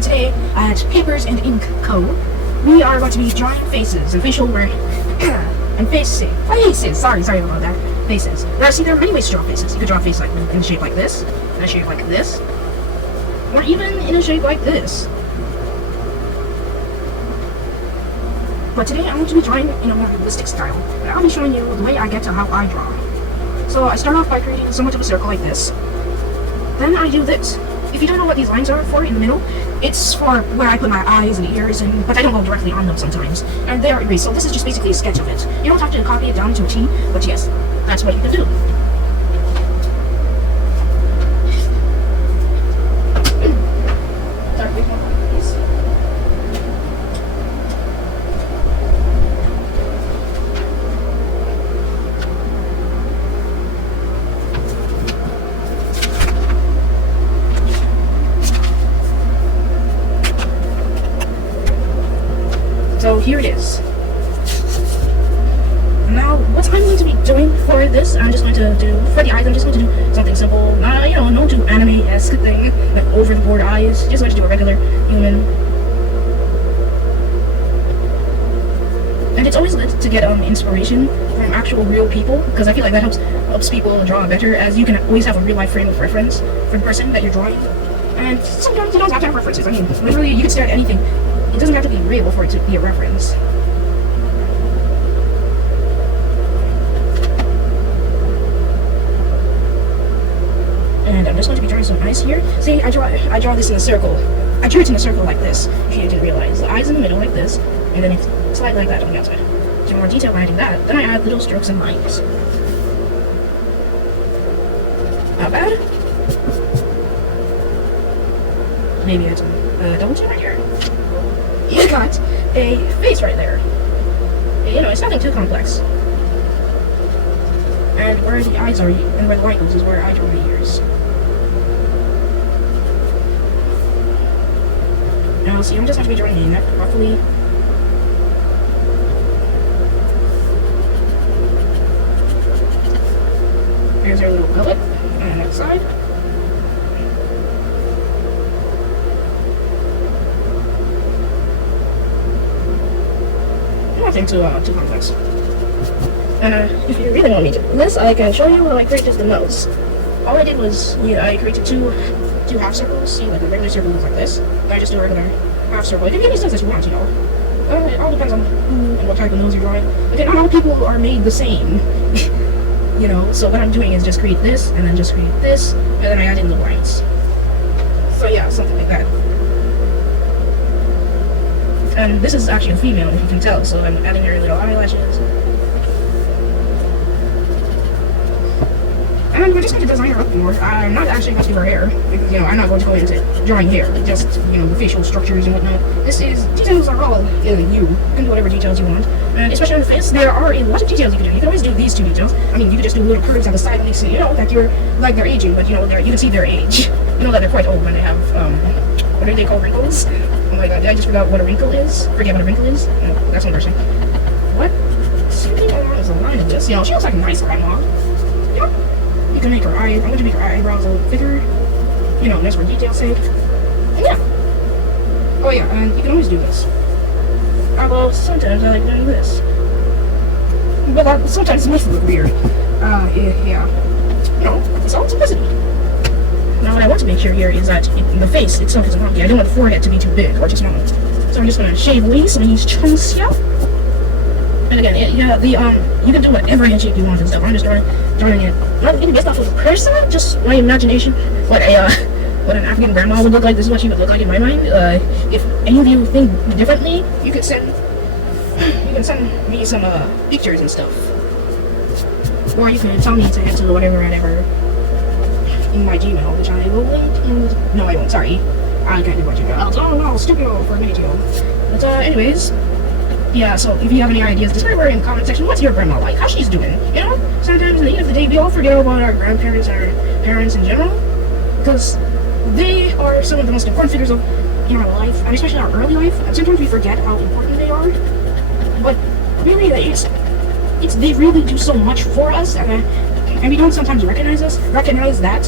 and today at Papers and Ink Co. we are going to be drawing faces and facial work and faces. Sorry about that. Faces. Now, see, there are many ways to draw faces. You could draw a face like in a shape like this, in a shape like this, or even in a shape like this. But today I'm going to be drawing in a more realistic style. And I'll be showing you the way I get to how I draw. So I start off by creating somewhat of a circle like this. Then I do this. If you don't know what these lines are for in the middle, it's for where I put my eyes and ears, but I don't go directly on them sometimes. And they are erased, so this is just basically a sketch of it. You don't have to copy it down to a T, but yes, that's what you can do. So here it is. Now, what I'm going to be doing for this, I'm just going to do, for the eyes, I'm just going to do something simple. No too anime-esque thing, like over-the-board eyes. Just going to do a regular human. And it's always good to get inspiration from actual real people, because I feel like that helps people draw better, as you can always have a real-life frame of reference for the person that you're drawing. And sometimes you don't have to have references. I mean, literally, you can stare at anything. It doesn't have to be real for it to be a reference. And I'm just going to be drawing some eyes here. See, I draw this in a circle. I drew it in a circle like this, if you didn't realize. The eyes in the middle like this, and then it slides like that on the outside. To more detail when I do that, then I add little strokes and lines. Not bad. Maybe add some double chin right here. You got a face right there. It's nothing too complex. And where the eyes are and where the line goes is where I draw my ears. Now, see, I'm just going to be drawing a neck roughly. Here's our little gullet on the next side. Nothing too complex. If you really want me to do this, I can show you how I created the nose. All I did was, I created two half circles. See, like a regular circle looks like this. And I just do a regular half circle. It can be any size that you want, It all depends on who and what type of nose you're drawing. Okay, not all people are made the same. So what I'm doing is just create this, and then just create this, and then I add in the lines. So yeah, something like that. And this is actually a female, if you can tell, so I'm adding her little eyelashes. And we're just going to design her up more. I'm not actually going to do her hair, because, I'm not going to go into drawing hair, like just, the facial structures and whatnot. Details are all in you. You can do whatever details you want. And especially on the face, there are a lot of details you can do. You can always do these two details. I mean, you could just do little curves on the side, and they see, that they're aging, but, you can see their age. That they're quite old when they have, what do they call wrinkles? Oh my god, I just forgot what a wrinkle is. Forget what a wrinkle is? No, that's one person. What? Something is a line of this. She looks like a nice grandma. Yeah. You can make her I'm going to make her eyebrows a little thicker. That's for detail's sake. And yeah. Oh yeah, and you can always do this. Although sometimes I like doing this. But sometimes it makes it look weird. Yeah. It's all simplicity. Now what I want to make sure here is that the face itself is wonky. I don't want the forehead to be too big or too small. So I'm just going to shave away some of these chunks here. And again, you can do whatever hand shape you want and stuff. I'm just drawing it, not even based off of a person, just my imagination. What an African grandma would look like. This is what she would look like in my mind. If any of you think differently, you can send me some pictures and stuff. Or you can tell me to enter whatever in my Gmail, which I will link in... No, I won't, sorry. I can't do my Gmail. Oh no, stupid for a video. But anyways, yeah, so if you have any ideas, describe her in the comment section. What's your grandma like? How she's doing? Sometimes at the end of the day, we all forget about our grandparents and our parents in general, because they are some of the most important figures in our life, and especially our early life, and sometimes we forget how important they are. But really, they really do so much for us, and we don't sometimes recognize that,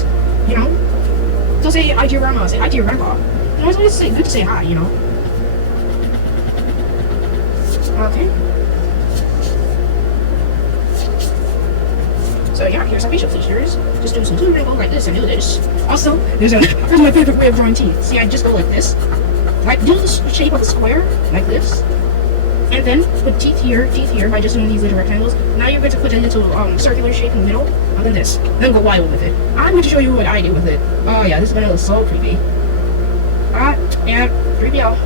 So say hi to your grandma, say hi to your grandpa. And it's always good to say hi, you know. Okay. So yeah, here's our facial features. Just do some blue wrinkle like this and do this. Also, here's my favorite way of drawing teeth. See, I just go like this. Like, do the shape of a square, like this. And then put teeth here by just doing these little rectangles. Now you're going to put a little circular shape in the middle, and then this. Then go wild with it. I'm going to show you what I do with it. Oh yeah, this is going to look so creepy. Yeah, creepy out.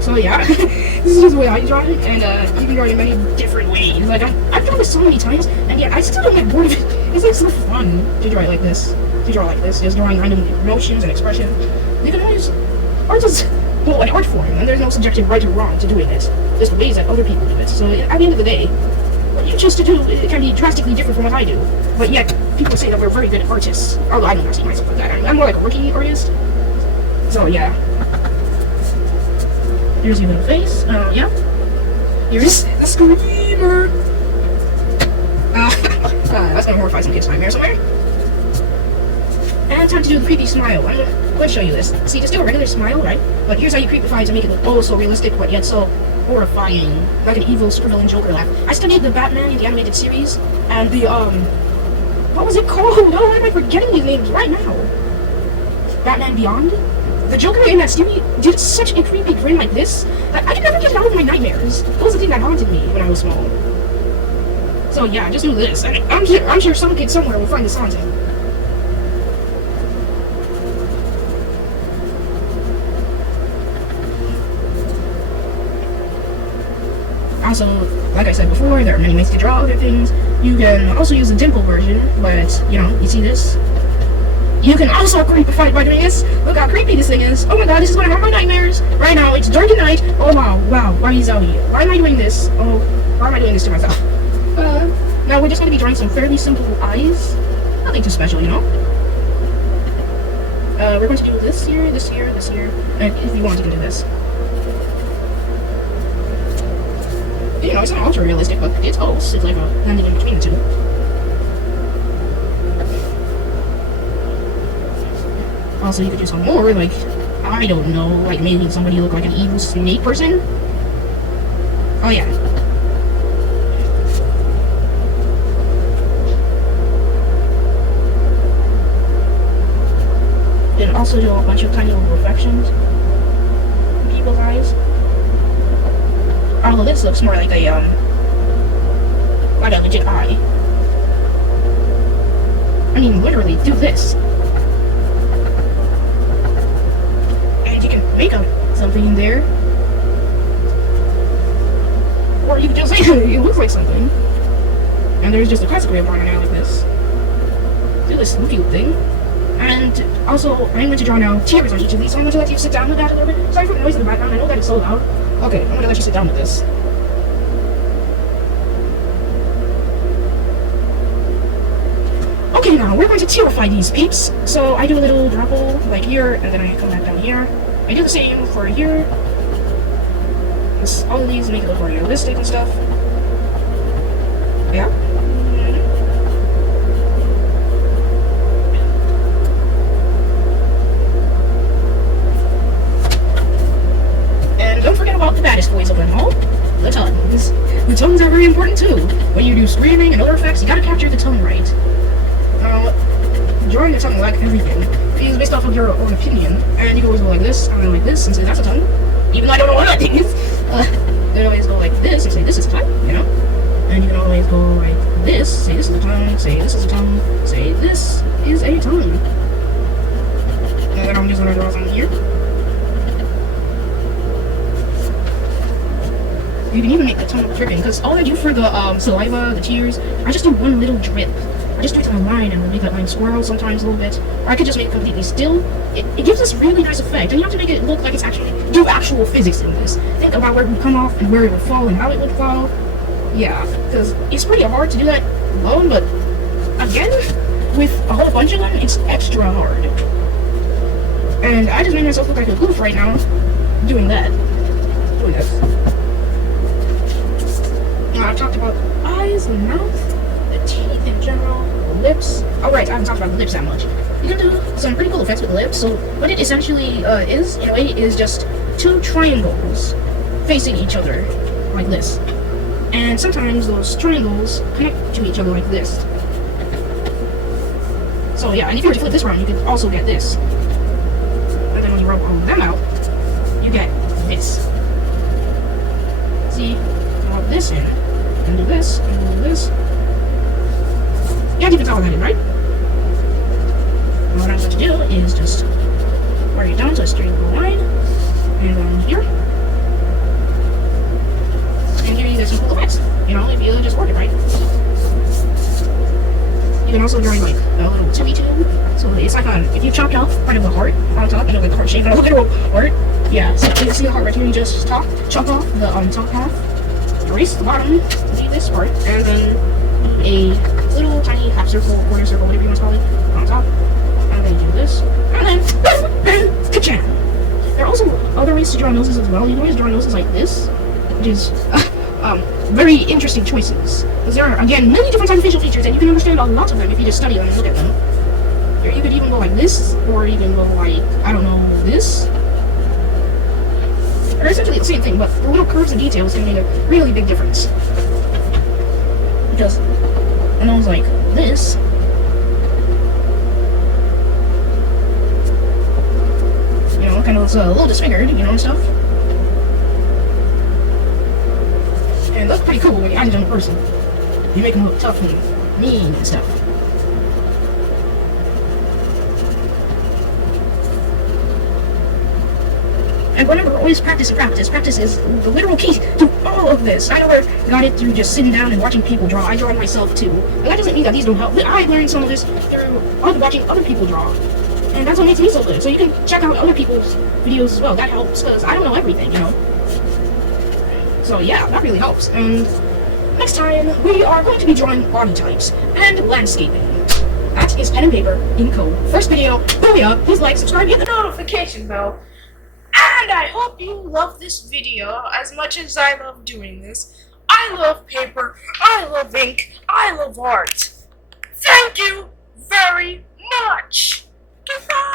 So yeah, this is just the way I draw it, and you can draw it in many different ways. Like, I've drawn this so many times, and yet I still don't get bored of it. It's like so fun to draw it like this. To draw like this, just drawing random emotions and expressions. You can always, art is an art form, and there's no subjective right or wrong to doing it. Just ways that other people do it. So at the end of the day, what you choose to do, it can be drastically different from what I do. But yet, people say that we're very good artists. Although I don't see myself like that. I'm more like a rookie artist. So yeah. Here's your little face. Yeah. Here's the screamer. That's gonna horrify some kids' nightmare somewhere. And time to do the creepy smile. I'm going to show you this. See, just do a regular smile, right? But here's how you creepify to make it look oh so realistic, but yet so horrifying. Like an evil, scribbling Joker laugh. I studied the Batman in the animated series, and the, what was it called? Oh, why am I forgetting these names right now? Batman Beyond? The Joker in that series did such a creepy grin like this that I could never get it out of my nightmares. It was the thing that haunted me when I was small. So yeah, just do this. And I'm sure some kid somewhere will find this haunting. Also, like I said before, there are many ways to draw other things. You can also use the dimple version, but, you know, you see this? You can also creepify by doing this. Look how creepy this thing is. Oh my god, this is gonna have my nightmares. Right now, it's dark at night. Oh wow, why am I doing this? Oh, why am I doing this to myself? Now we're just gonna be drawing some fairly simple eyes. Nothing too special, you know? We're going to do this here, and if you want to do this. You know, it's not ultra realistic, but it's close. It's like a landing in between the two. Also, you could do some more, like, I don't know, like making somebody look like an evil snake person. Oh yeah. Then also do a bunch of tiny little reflections in people's eyes. Although this looks more like a legit eye. I mean, literally, do this. And you can make up something in there. Or you can just say it looks like something. And there's just a classic way of drawing an eye like this. Do this cute thing. And also, I'm going to draw now tears on each of these, so I'm going to let you sit down with that a little bit. Sorry for the noise in the background, I know that it's so loud. Okay, I'm going to let you sit down with this. Okay, now we're going to tearify these peeps. So I do a little dropple like here, and then I come back down here. I do the same for here. All of these make it look more realistic and stuff. Yeah. And don't forget about the baddest voice of them all, the tongues. The tongues are very important too. When you do screaming and other effects, you gotta capture the tongue right. Drawing the tongue like everything is based off of your own opinion, and you can always go like this, and say that's a tongue, even though I don't know what that thing is. You can always go like this and say this is a tongue, you know? And you can always go like this, say this is a tongue, say this is a tongue, say this is a tongue. And then I'm just gonna draw something here. You can even make the tongue dripping, because all I do for the saliva, the tears, I just do one little drip. I just do it to the line and make that line swirl sometimes a little bit. Or I could just make it completely still. It gives this really nice effect, and you have to make it look like it's actually, do actual physics in this. Think about where it would come off and where it would fall and how it would fall. Yeah, because it's pretty hard to do that alone, but again, with a whole bunch of them, it's extra hard. And I just made myself look like a goof right now, doing that. Doing this. Now I've talked about eyes and mouth, the teeth in general, lips. Alright, I haven't talked about the lips that much. You can do some pretty cool effects with the lips. So what it essentially is, in a way, is just two triangles facing each other like this. And sometimes those triangles connect to each other like this. So yeah, and if you were to flip this around, you could also get this. And then when you rub all of them out, you get this. See? Rub this in, and do this, and do this. Yeah, you can tell what that is, right? And what I'm going to do is just work it down to a straight little line, and then here, and give you some cool effects. You know, if you just work it right. You can also draw like a little tubby tube. So it's like if you chopped off part of the heart on top, you know, like the heart shape, a little heart. Yeah, so you can see the heart right here. You just chop off the top half, erase the bottom, leave this part, and then a little tiny half circle, quarter circle, whatever you want to call it, on top. And then do this, and then ka-cham! There are also other ways to draw noses as well. You can always draw noses like this, which is very interesting choices. Because there are, again, many different types of facial features, and you can understand a lot of them if you just study them and look at them. Or you could even go like this, or even go like, I don't know, this. They're essentially the same thing, but the little curves and details can make a really big difference. Because a nose like this, you know, kind of looks a little disfigured, you know, and stuff. And that's pretty cool when you add it on a person. You make them look tough and mean and stuff. And remember, always practice and practice. Practice is the literal key to all of this. I never got it through just sitting down and watching people draw. I draw myself too. And that doesn't mean that these don't help. But I learned some of this through watching other people draw. And that's what makes me so good. So you can check out other people's videos as well. That helps, because I don't know everything, you know. So yeah, that really helps. And next time, we are going to be drawing body types and landscaping. That is pen and paper in code. First video, hurry up, please like, subscribe, hit the notification bell. And I hope you love this video as much as I love doing this. I love paper, I love ink, I love art. Thank you very much. Goodbye.